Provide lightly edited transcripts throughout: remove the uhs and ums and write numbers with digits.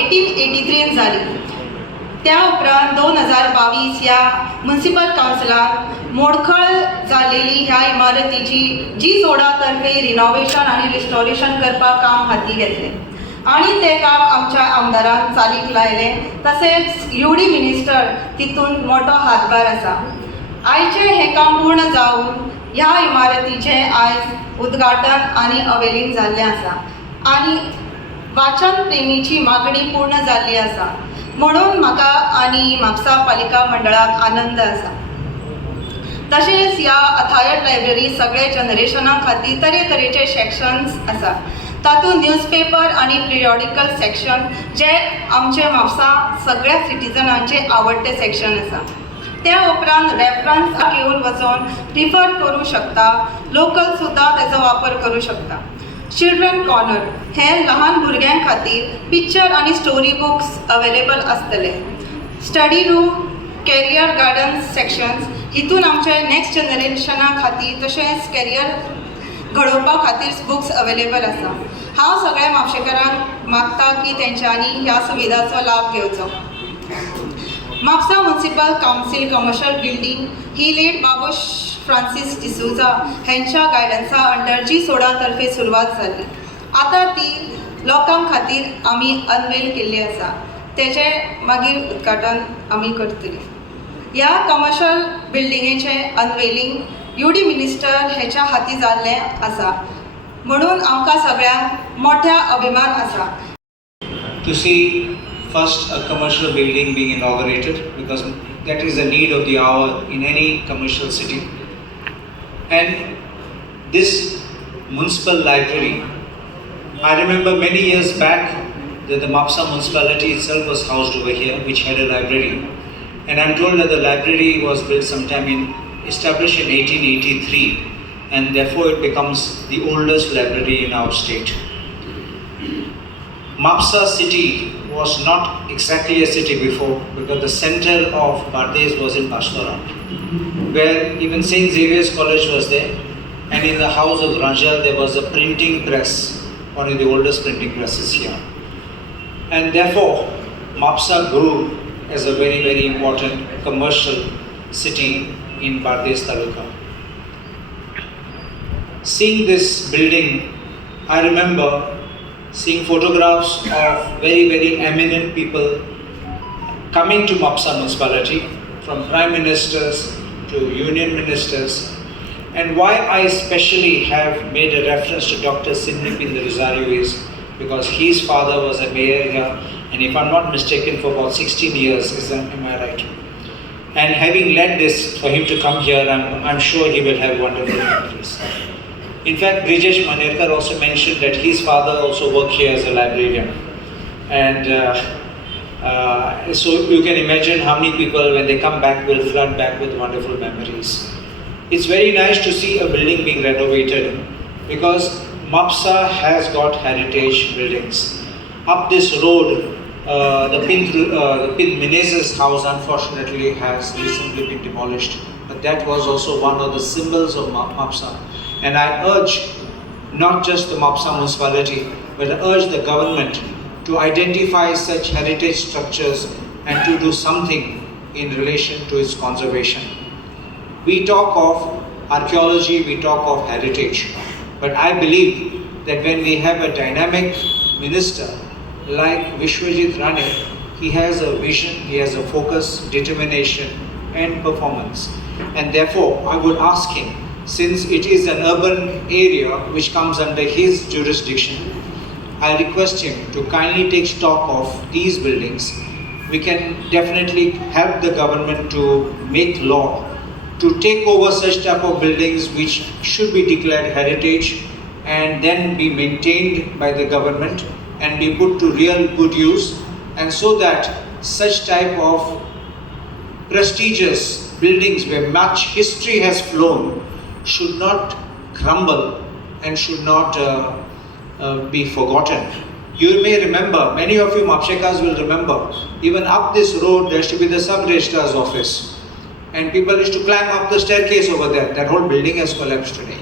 1883 जाली. त्या उपरांत 2022 ह्या म्युनिसिपल कावन्सिलान मोडखळ जाल्लेली ह्या इमारतीची G16 तर्फे रिनोवेशन आनी रिस्टोरेशन करपाक काम हाती घेतलें आनी तें काम आमच्या आमदारान चालीक लायलें. तशेंच UD मिनिस्टर तितून मोठो हातभार आसा. आयचें हें काम पूर्ण जावन ह्या इमारतीचें आयज उद्घाटन आनी अवेलीन जाल्लें आसा आनी वाचन प्रेमीची मागणी पूर्ण जाल्ली आसा. म्हणून म्हाका आनी म्हापसा पालिका मंडळाक आनंद आसा. तशेंच ह्या अथायट लायब्ररी सगळे जनरेशना खातीर तरेतरेचे सेक्शन्स आसा. तातूंत न्यूजपेपर आनी पिरियॉडिकल सेक्शन जे आमचे म्हापसा सगळ्या सिटिजनांचे आवडटे सेक्शन आसा. त्या उपरांत रेफरन्स घेवन वचून रिफर करूं शकता. लोकल सुद्दां तेजो वापर करूं शकता. चिल्ड्रन कॉर्नर हे लहान भुरग्यां खातीर पिक्चर आनी स्टोरी बुक्स अवेलेबल आसतले. Study room, career guidance sections हितून आमचे नेक्स्ट जनरेशना खातीर तशेंच कॅरियर घडोवपा खातीर बुक्स अवेलेबल आसा. हांव सगळ्या म्हापशेकारांक मागता की तेंच्यांनी ह्या सुविधाचो लाभ घेवचो. Mapusa municipal council commercial building ही लेट बाबूश फ्रांसीस डिसूजा हेंच्या गायडन्सा अंडर G16 तर्फे सुरवात जाली. आतां ती लोकां खातीर आमी अनवेल केल्ली आसा. तेजें मागीर उद्घाटन आमी करतली. ह्या कमर्शियल बिल्डिंगेचें अनवेलिंग UD मिनिस्टर हेच्या हाती जाल्लें आसा. म्हणून आमकां सगळ्यांक मोठ्या अभिमान आसा. To see first a commercial building being inaugurated, because that is the need of the hour in any commercial city. And this municipal library, I remember many years back that the Mapusa municipality itself was housed over here, which had a library. And I'm told that the library was built sometime established in 1883, and therefore it becomes the oldest library in our state. Mapusa city was not exactly a city before, because the center of Bardes was in Pastora, where even St. Xavier's College was there, and in the house of Ranjal there was a printing press, one of the oldest printing presses here. And therefore, Mapusa grew as a very, very important commercial city in Bardes Taluka. Seeing this building, I remember seeing photographs of very, very eminent people coming to Mapusa municipality, from prime ministers to union ministers. And why I especially have made a reference to Dr. Sinnipin Rosario is because his father was a mayor here, and if I'm not mistaken, for about 16 years, am I right? And having led this, for him to come here, I'm sure he will have wonderful memories. In fact, Brijesh Manerkar also mentioned that his father also worked here as a librarian. And so you can imagine how many people, when they come back, will flood back with wonderful memories. It's very nice to see a building being renovated, because Mapusa has got heritage buildings. Up this road, the Pin Menezes house unfortunately has recently been demolished, but that was also one of the symbols of Mapusa. And I urge not just the Mapusa municipality, but I urge the government to identify such heritage structures and to do something in relation to its conservation. We talk of archaeology, we talk of heritage, but I believe that when we have a dynamic minister like Vishwajit Rane, he has a vision, he has a focus, determination and performance. And therefore, I would ask him, since it is an urban area which comes under his jurisdiction, I request him to kindly take stock of these buildings. We can definitely help the government to make law to take over such type of buildings which should be declared heritage and then be maintained by the government and be put to real good use, and so that such type of prestigious buildings where much history has flown should not crumble and should not be forgotten. You may remember, many of you Mapshekas will remember, even up this road there used to be the sub-registrar's office, and people used to climb up the staircase over there. That whole building has collapsed today.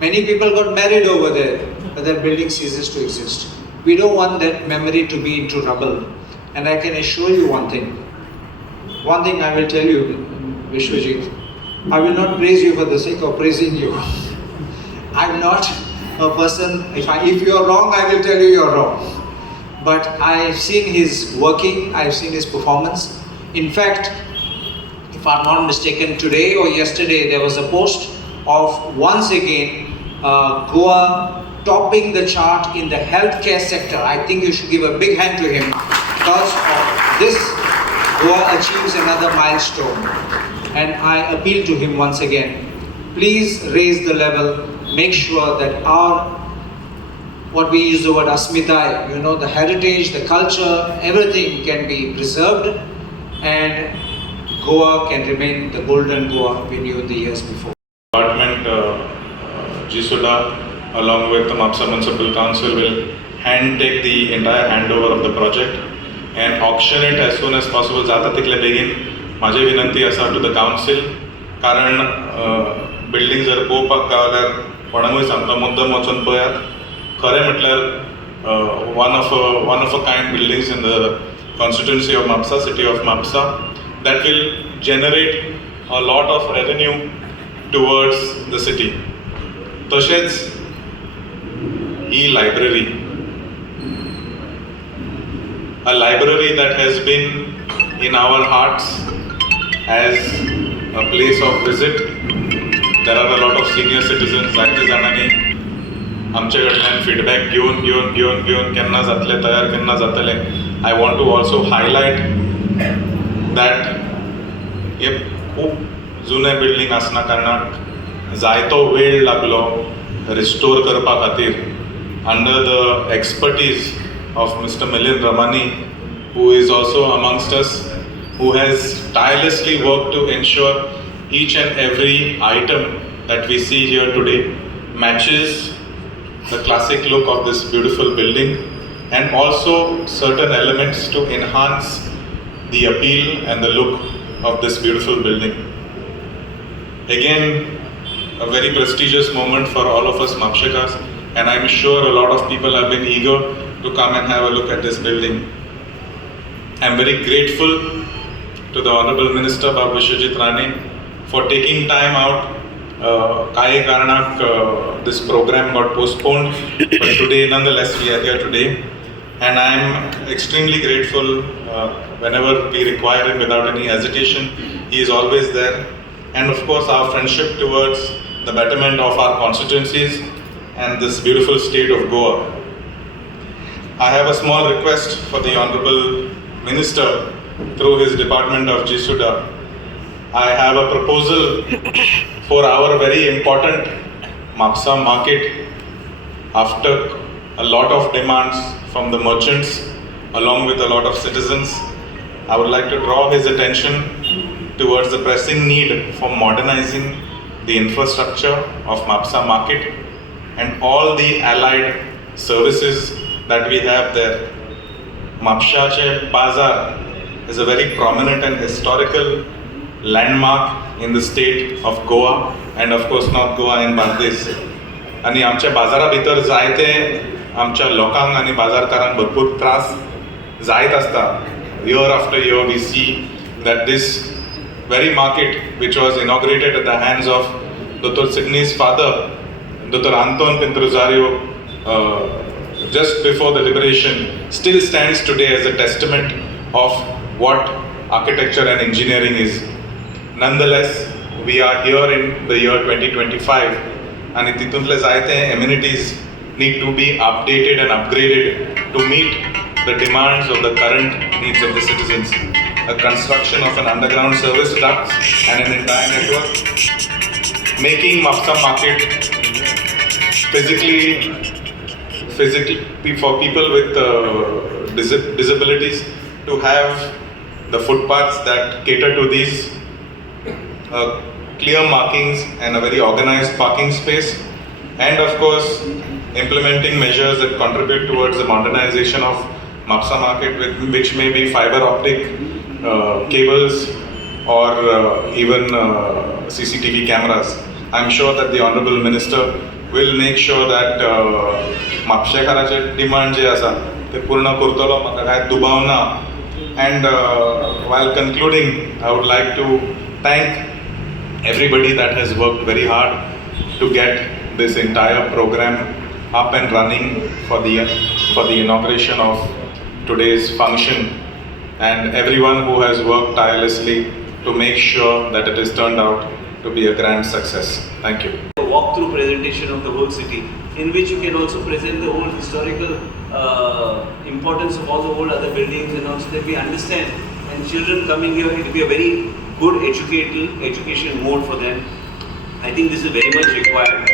Many people got married over there, but that building ceases to exist. We don't want that memory to be into rubble. And I can assure you one thing. One thing I will tell you, Vishwajit, I will not praise you for the sake of praising you. I'm not a person, if you are wrong, I will tell you you are wrong. But I've seen his working, I've seen his performance. In fact, if I'm not mistaken, today or yesterday there was a post of once again Goa topping the chart in the healthcare sector. I think you should give a big hand to him, because of this Goa achieves another milestone. And I appeal to him once again, please raise the level, make sure that our, what we use the word asmitai, you know, the heritage, the culture, everything can be preserved and Goa can remain the golden Goa we knew in the years before. Department Jisuda along with the Mapusa Municipal Council will take the entire handover of the project and auction it as soon as possible. जाता तिकले बेगीन माझी विनंती आसा to the council, कारण building जर पळोवपाक गावल्यार कोणाकूय सांगता मुद्दम वचून पळयात. खरें म्हटल्यार one of a kind buildings in the constituency of Mapusa, city of Mapusa, that will generate a lot of revenue towards the city. तशेंच ही library, a library that has been in our hearts as a place of visit. There are a lot of senior citizens जायते जाणांनी आमचे कडल्यान feedback घेवन केन्ना जातले तयार केन्ना जातले. I want to also highlight that हे खूब जुने बिल्डिंग आसना कारणाक जायतो वेळ लागलो रिस्टोर करपा खातीर. Under the expertise of Mr. Milind Ramani, who is also amongst us, who has tirelessly worked to ensure each and every item that we see here today matches the classic look of this beautiful building, and also certain elements to enhance the appeal and the look of this beautiful building. Again, a very prestigious moment for all of us Mapshekas, and I'm sure a lot of people have been eager to come and have a look at this building. I'm very grateful to the Honorable Minister Vishwajit Rane for taking time out. Kai Karanak, this program got postponed, but today nonetheless we are here today, and I'm extremely grateful. Whenever we require him without any hesitation, he is always there. And of course our friendship towards the betterment of our constituencies and this beautiful state of Goa. I have a small request for the Honorable Minister through his Department of Jisuda. I have a proposal for our very important Mapusa market. After a lot of demands from the merchants along with a lot of citizens, I would like to draw his attention towards the pressing need for modernizing the infrastructure of Mapusa market. and all the allied services that we have there. Mapshache Bazar is a very prominent and historical landmark in the state of Goa and of course North Goa in Bardesh. आणि आमच्या बाजारा भितर जायते आमच्या लोकांक आणि बाजारकारांक भरपूर त्रास जायत असता. Year after year we see that this very market which was inaugurated at the hands of Dr. Sidney's father, Dr. Anton Pintrosario, just before the liberation, still stands today as a testament of what architecture and engineering is. Nonetheless, we are here in the year 2025 and तितूंतले जायते amenities need to be updated and upgraded to meet the demands of the current needs of the citizens. A construction of an underground service duct and an entire network, making Mapsa market physically for people with disabilities to have the footpaths that cater to these clear markings and a very organized parking space, and of course implementing measures that contribute towards the modernization of Mapsa market, which may be fiber optic cables or even CCTV cameras. I'm sure that the Honorable Minister will make sure that म्हापशेकाराचे demand जे आसा ते पूर्ण करतलो, म्हाका काय दुबाव ना. And while concluding, I would like to thank everybody that has worked very hard to get this entire program up and running for the inauguration of today's function, and everyone who has worked tirelessly to make sure that it has turned out to be a grand success. Thank you. A walkthrough presentation of the whole city, in which you can also present the whole historical importance of all the old other buildings, and also that we understand. And children coming here, it will be a very good education mode for them. I think this is very much required.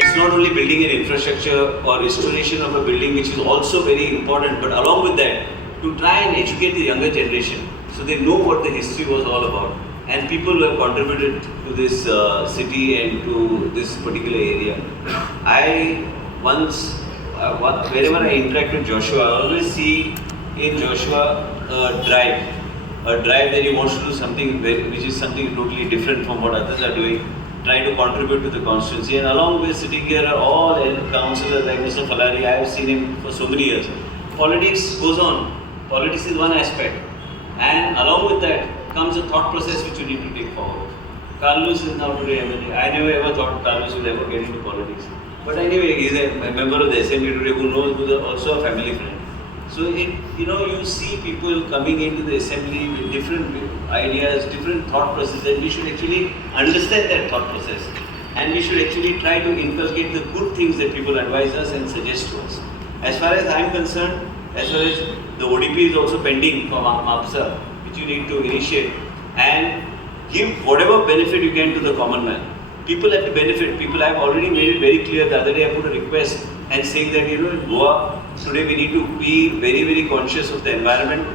It's not only building an infrastructure or restoration of a building, which is also very important, but along with that, to try and educate the younger generation so they know what the history was all about. And people who have contributed to this city and to this particular area. I once, wherever I interact with Joshua, I always see in Joshua a drive that he wants to do something which is something totally different from what others are doing, trying to contribute to the constituency. And along with sitting here are all councillors like Mr. Falari. I have seen him for so many years. Politics goes on. Politics is one aspect. And along with that comes a thought process which you need to take forward. Carlos is now today MLA. I never ever thought Carlos would ever get into politics. But anyway, he is a member of the Assembly today who knows, who is also a family friend. So, you see people coming into the Assembly with different ideas, different thought processes, and we should actually understand that thought process. And we should actually try to inculcate the good things that people advise us and suggest to us. As far as I am concerned, as far as the ODP is also pending for Mapusa, which you need to initiate, and give whatever benefit you can to the common man. People have to benefit. People have already made it very clear. The other day I put a request and saying that in Goa, today we need to be very, very conscious of the environment,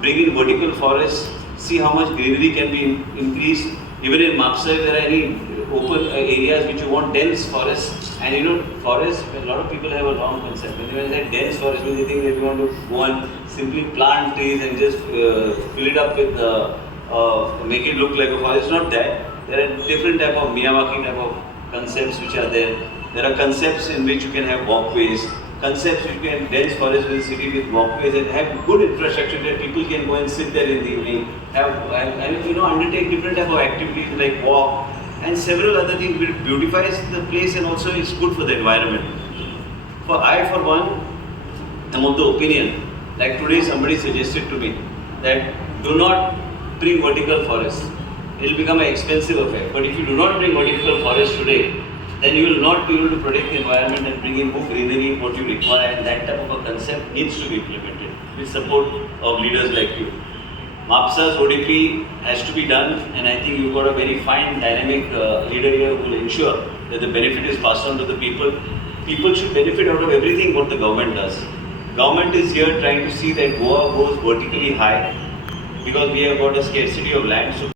bring in vertical forests, see how much greenery can be increased. Even in Mapusa, if there are any open areas which you want dense forests, and forests, a lot of people have a wrong concept. When they say dense forest, they think that you want to go and simply plant trees and just fill it up with, make it look like a forest. It's not that. There are different type of Miyawaki type of concepts which are there. There are concepts in which you can have walkways, concepts which you can dense forest with city with walkways and have good infrastructure that people can go and sit there in the evening, undertake different type of activities like walk and several other things which beautifies the place and also is good for the environment. For one, I'm of the opinion, like today somebody suggested to me that do not bring vertical forest. It will become an expensive affair. But if you do not bring vertical forest today, then you will not be able to protect the environment and bring in more greenery, what you require, and that type of a concept needs to be implemented with support of leaders like you. Mapusa's ODP has to be done, and I think you've got a very fine, dynamic leader here who will ensure that the benefit is passed on to the people. People should benefit out of everything what the government does. Government is here trying to see that Goa goes vertically high because we have got a scarcity of land. So